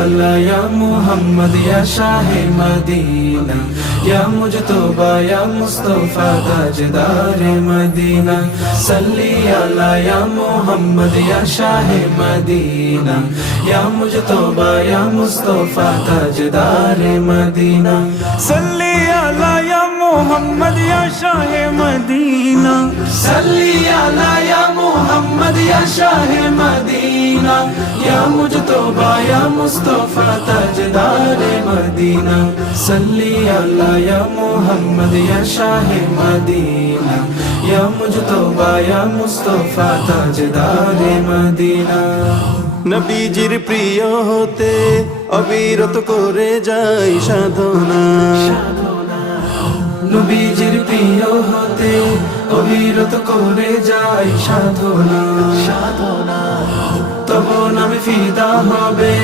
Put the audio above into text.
আলা ইয়া মুহাম্মদ ইয়া শাহে মদিনা, ইয়া মুজতবা ইয়া মুস্তাফা তাজদারে মদিনা। সাল্লি আলা ইয়া মুহাম্মদ ইয়া শাহে মদিনা, ইয়া মুজতবা ইয়া মুস্তাফা তাজদারে মদিনা। সাল্লি আলা ইয়া মুহাম্মদ ইয়া শাহে মদিনা, সাল্লি আলা ইয়া মুহাম্মদ ইয়া শাহে মদিনা, ইয়া মুজতবা ইয়া মুস্তাফা তাজদারে মদিনা। সাল্লি আলা ইয়া মুহাম্মদ ইয়া শাহে মদিনা, ইয়া মুজতবা ইয়া মুস্তাফা তাজদারে মদিনা। নবীজির প্রিয় হতে অবিরত করে যাই সাধনা, নবীজির প্রিয় হতে অবিরত করে যাই সাধনা, তব নামে ফিদা হবে